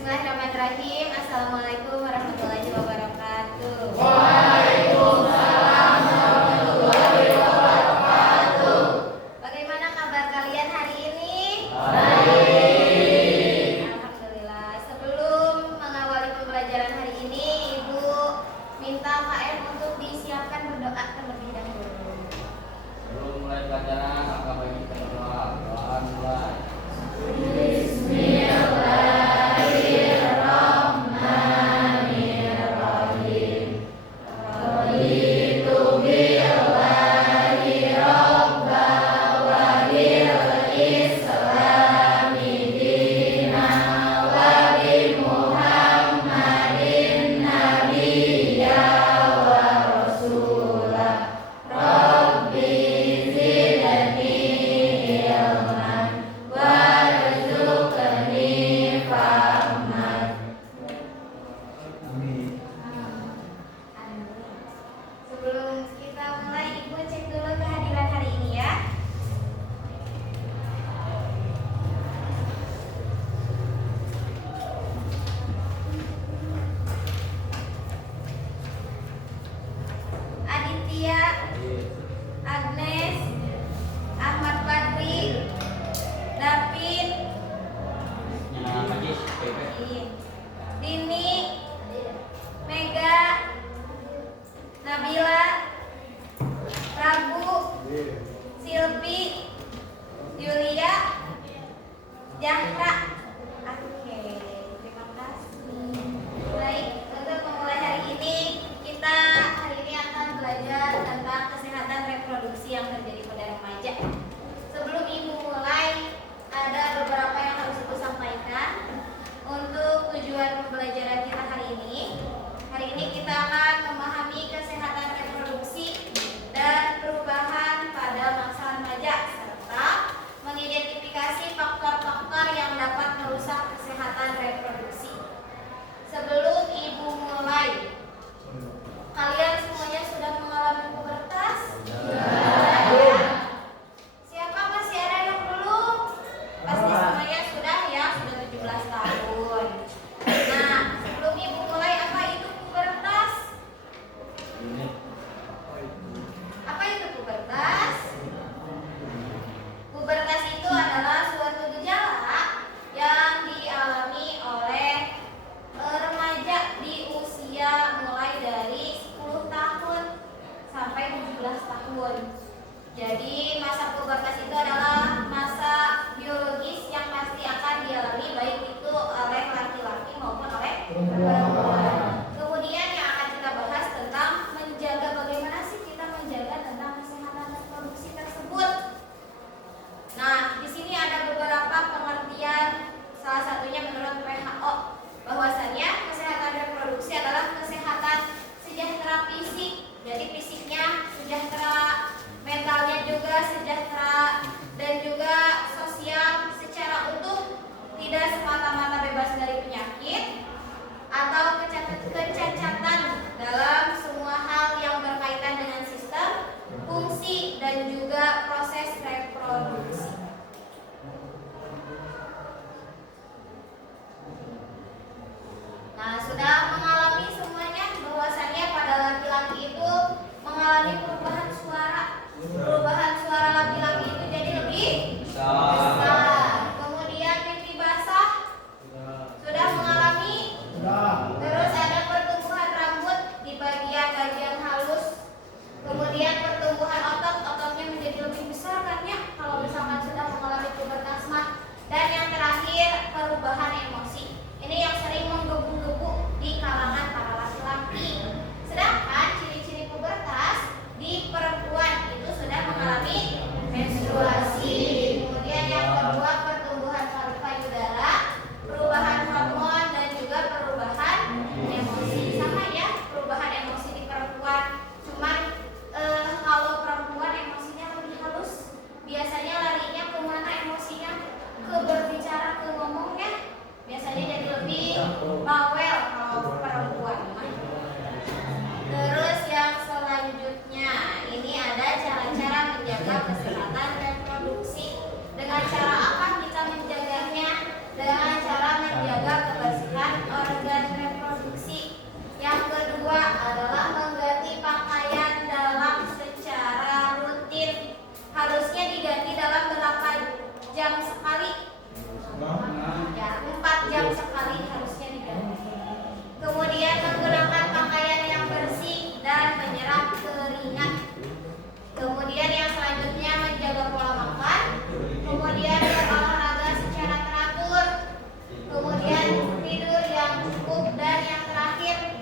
Bismillahirrahmanirrahim. Assalamualaikum warahmatullahi wabarakatuh. Waalaikumsalam warahmatullahi wabarakatuh. Bagaimana kabar kalian hari ini? Baik. Alhamdulillah. Sebelum mengawali pembelajaran hari ini, Ibu minta KM untuk disiapkan berdoa terlebih dahulu. Sebelum mulai pelajaran, maka bagi kita berdoa. Doa mulai. Bismillahirrahmanirrahim. Raditu billahi robba wa bil islami dina wa bi Muhammadin nabiyya wa rasulah. Rabbi zidni ilman warzuqni fahman. Sebelum kita mulai, Ibu cek dulu kehadiran hari ini ya. Aditya, Agnes, Ahmad Badri, David, Nyala majis, Pepe. Dini, Mega, Nabila, Prabu, Silvi, Yulia, Jahra. Oke, terima kasih. Baik, untuk memulai hari ini, kita hari ini akan belajar tentang kesehatan reproduksi yang terjadi pada remaja. Sebelum Ibu mulai, ada beberapa yang harus Ibu sampaikan untuk tujuan pembelajaran kita hari ini. Hari ini kita akan memahami kesehatan reproduksi dan perubahan pada masa remaja serta mengidentifikasi faktor-faktor yang dapat merusak kesehatan reproduksi. Sebelum Ibu mulai, kalian semuanya sudah mengalami pubertas? Siapa masih ada yang belum? Pasti semuanya sudah ya, sudah 17 tahun. Nah, sebelum Ibu mulai, apa itu pubertas? Apa itu pubertas? Pubertas itu adalah suatu gejala yang dialami oleh remaja di usia mulai dari 10 tahun sampai 17 tahun. Jadi masa pubertas itu adalah masa biologis yang pasti akan dialami baik itu oleh laki-laki maupun oleh perempuan. Kemudian yang akan kita bahas tentang menjaga, bagaimana sih kita menjaga tentang kesehatan reproduksi tersebut. Nah, di sini ada beberapa pengertian, salah satunya menurut WHO, bahwasanya kesehatan reproduksi adalah kesehatan sejahtera fisik. Jadi fisiknya sejahtera, mentalnya juga sejahtera, dan juga sosial secara utuh, tidak semata-mata bebas dari penyakit atau kecacatan dalam semua hal yang berkaitan dengan sistem, fungsi, dan juga proses reproduksi. Nah, sudah mengalami semuanya bahwasannya pada laki-laki itu mengalami perubahan suara. Perubahan suara laki-laki itu jadi lebih besar. Kemudian pipi basah sudah mengalami. Terus ada pertumbuhan rambut di bagian halus. Kemudian pertumbuhan ototnya menjadi lebih besar kan ya kalau misalkan sudah mengalami pubertas mah. Dan yang terakhir, perubahan emosi. Ini yang sering menggebu-gebu di kalangan para laki-laki. Sedangkan ciri-ciri pubertas di perempuan itu sudah mengalami menstruasi. Kemudian yang kedua, pertumbuhan payudara, perubahan hormon, dan juga perubahan emosi. Sama ya, perubahan emosi di perempuan. Cuman kalau perempuan emosinya lebih halus, biasanya larinya kemana emosinya? Ke berbicara, ke ngomongnya. Biasanya jadi lebih bawel kalau perempuan. Terus yang selanjutnya, ini ada cara-cara menjaga kesehatan reproduksi. Dengan cara apa kita menjaganya? Dengan cara menjaga kebersihan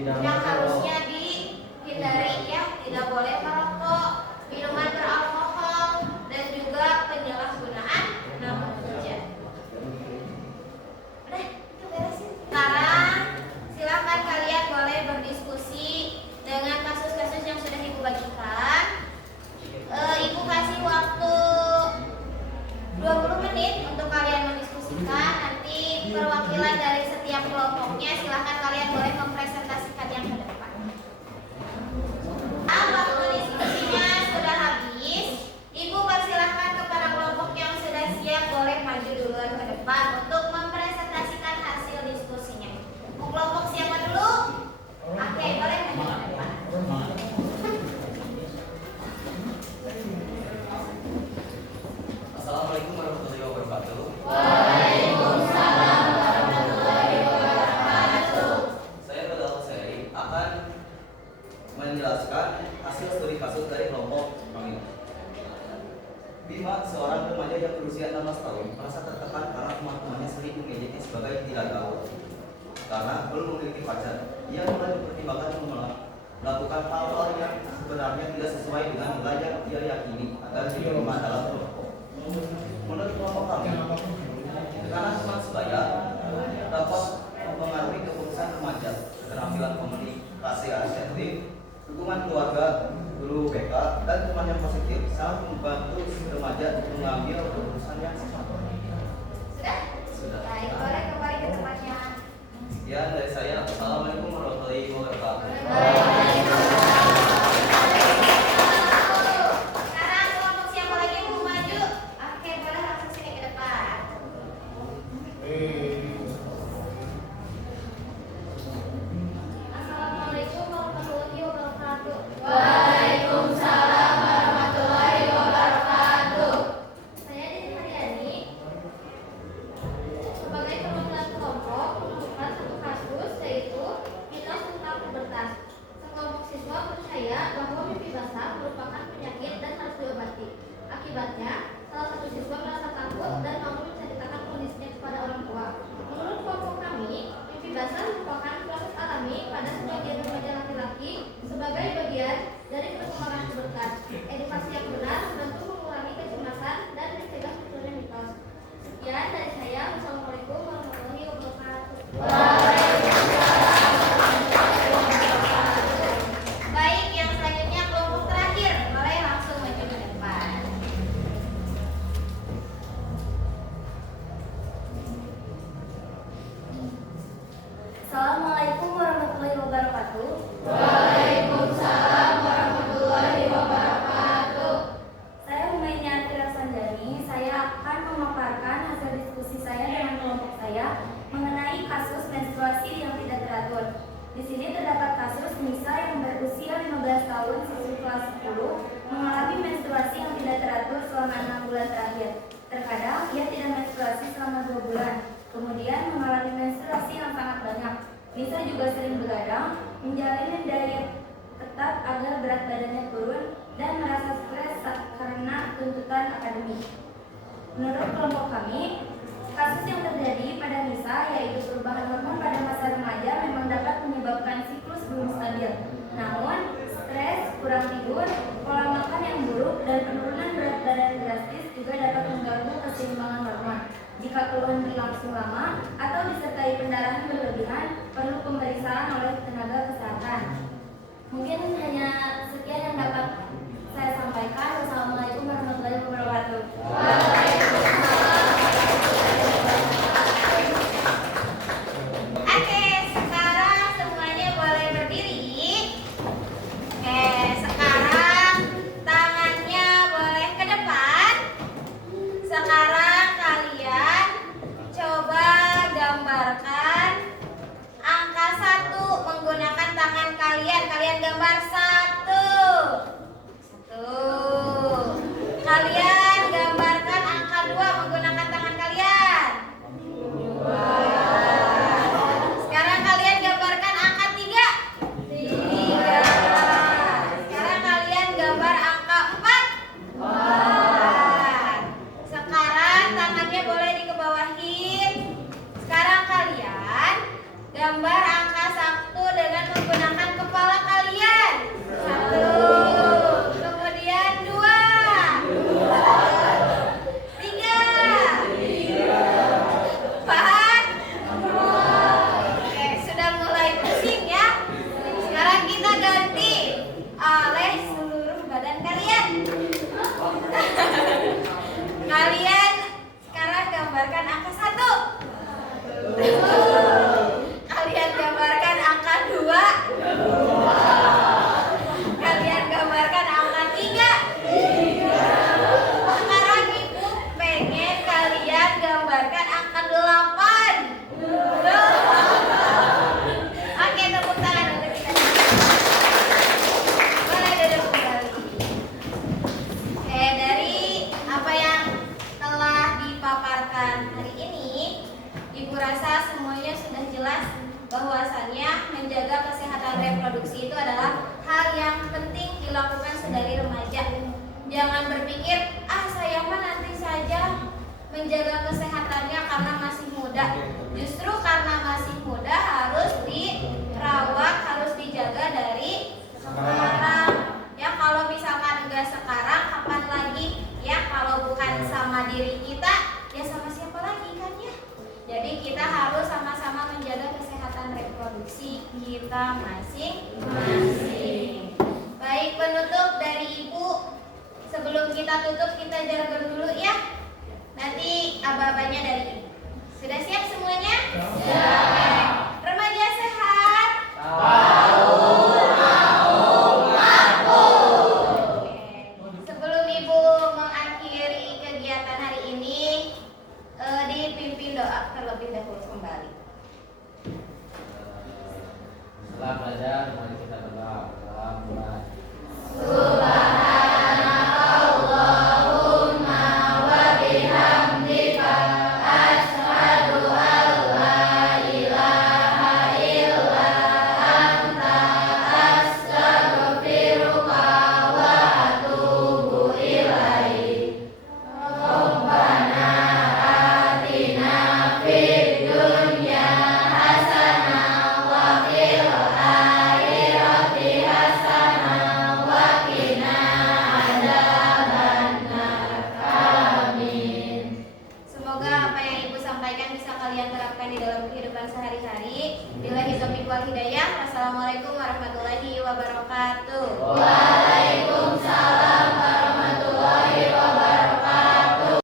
yang harusnya dihindari ya, tidak boleh merokok, minuman beralkohol, dan juga penyalahgunaan nama kerja. Udah, itu beresin. Sekarang silakan kalian boleh berdiskusi dengan kasus-kasus yang sudah Ibu bagikan. Ibu kasih waktu 20 menit untuk kalian mendiskusikan. Nanti perwakilan dari setiap kelompoknya silahkan kalian boleh mempresentasikan yang ke depan. Waktu diskusinya sudah habis, Ibu persilahkan kepada kelompok yang sudah siap boleh maju duluan ke depan untuk mempresentasikan hasil diskusinya. Kelompok siapa dulu? Oke, boleh maju ke depan. Assalamualaikum warahmatullahi wabarakatuh. Waalaikumsalam warahmatullahi wabarakatuh. Saya Badal Hussein akan menjelaskan hasil studi kasus dari kelompok kami. Bima, seorang remaja yang berusia 16 tahun, merasa tertekan karena teman-temannya sering mengejeknya sebagai tidak gaul. Karena belum memiliki pacar, ia mulai mempertimbangkan melakukan hal-hal yang sebenarnya tidak sesuai dengan nilai yang ia yakini agar diterima dalam kelompok. Menurut kelompok kami, tekanan teman sebaya dapat mempengaruhi keputusan remaja, keterampilan komunikasi asertif, dukungan keluarga, guru BK, dan teman yang positif sangat membantu remaja mengambil keputusan yang tepat. Sudah? Baik, boleh kembali ke tempatnya. Sekian dari saya. Assalamualaikum warahmatullahi wabarakatuh. Sekarang kelompok siapa lagi yang mau maju? Oke, boleh langsung sini ke depan. Assalamualaikum warahmatullahi wabarakatuh. Waalaikumsalam warahmatullahi wabarakatuh. Saya Dini Haryani sebagai perwakilan kelompok menemukan satu kasus, yaitu mitos tentang pubertas. Sekelompok siswa percaya bahwa mimpi basah merupakan penyakit dan harus diobati. Akibatnya, salah satu siswa merasa takut dan mau menceritakan kondisinya kepada orang tua. Menurut kelompok kami, mimpi basah merupakan proses alami pada sebagian remaja laki-laki sebagai bagian dari perkembangan pubertas. Edukasi yang benar membantu mengurangi kecemasan dan mencegah munculnya mitos. Sekian dari saya. Wassalamualaikum warahmatullahi wabarakatuh. Baik, yang selanjutnya kelompok terakhir boleh langsung maju ke depan. Assalamualaikum warahmatullahi wabarakatuh. Waalaikumsalam warahmatullahi wabarakatuh. Saya Humayniati Rasanjani. Saya akan memaparkan hasil diskusi saya dengan kelompok saya mengenai kasus menstruasi yang tidak teratur. Di sini terdapat kasus Nisa yang berusia 15 tahun, siswi kelas 10, mengalami menstruasi yang tidak teratur selama 6 bulan terakhir. Terkadang ia tidak menstruasi selama 2 bulan, kemudian mengalami menstruasi yang sangat banyak. Nisa juga sering begadang, menjalani diet ketat agar berat badannya turun, dan merasa stres karena tuntutan akademik. Menurut kelompok kami, kasus yang terjadi pada Nisa yaitu perubahan hormon pada masa remaja memang dapat menyebabkan siklus belum stabil. Namun, stres, kurang tidur, pola makan yang buruk, dan penurunan berat badan drastis juga dapat mengganggu keseimbangan hormon. Jika keluhan berlangsung lama atau disertai pendarahan berlebihan, perlu pemeriksaan oleh tenaga kesehatan. Mungkin hanya sekian yang dapat saya sampaikan. Wassalamualaikum warahmatullahi wabarakatuh. Oke, sekarang semuanya boleh berdiri. Oke, sekarang tangannya boleh ke depan. Sekarang kalian coba gambarkan angka 1 menggunakan tangan kalian. Kalian gambar 1. Kalian gambarkan angka 2 menggunakan tangan kalian. 2. Sekarang kalian gambarkan angka 3. 3. Sekarang kalian gambar angka 4. 4. Sekarang tangannya boleh dikebawahin. Sekarang kalian gambar angka 1 dengan menggunakan jelas bahwasannya menjaga kesehatan reproduksi itu adalah hal yang penting dilakukan sedari remaja. Jangan berpikir, saya mah nanti saja menjaga kesehatannya karena masih muda. Justru karena masih muda harus dirawat, harus dijaga dari sekarang. Ya kalau misalkan enggak sekarang, kapan lagi? Ya kalau bukan sama diri kita, ya sama siapa lagi kan ya? Jadi kita harus sama-sama menjaga kesehatan reproduksi kita masing-masing. Baik, penutup dari Ibu. Sebelum kita tutup, kita jargon dulu ya. Nanti aba-abanya dari Ibu. Sudah siap semuanya? Siap. Remaja sehat? Sebelum Ibu mengakhiri kegiatan hari ini, dipimpin doa terlebih dahulu kembali. Setelah belajar, mari kita berdoa. Subhanakallahumma wa bihamdika asyhadu an la ilaha illa anta astaghfiruka wa atubu ilaik. Rabbana atina fid dunya hasanah wa fil akhirati hasanah wa qina adzabannar. Amin. Semoga apa yang Ibu sampaikan bisa kalian terapkan di dalam kehidupan sehari-hari. Billahi taufiq wal hidayah. Wassalamualaikum warahmatullahi wabarakatuh.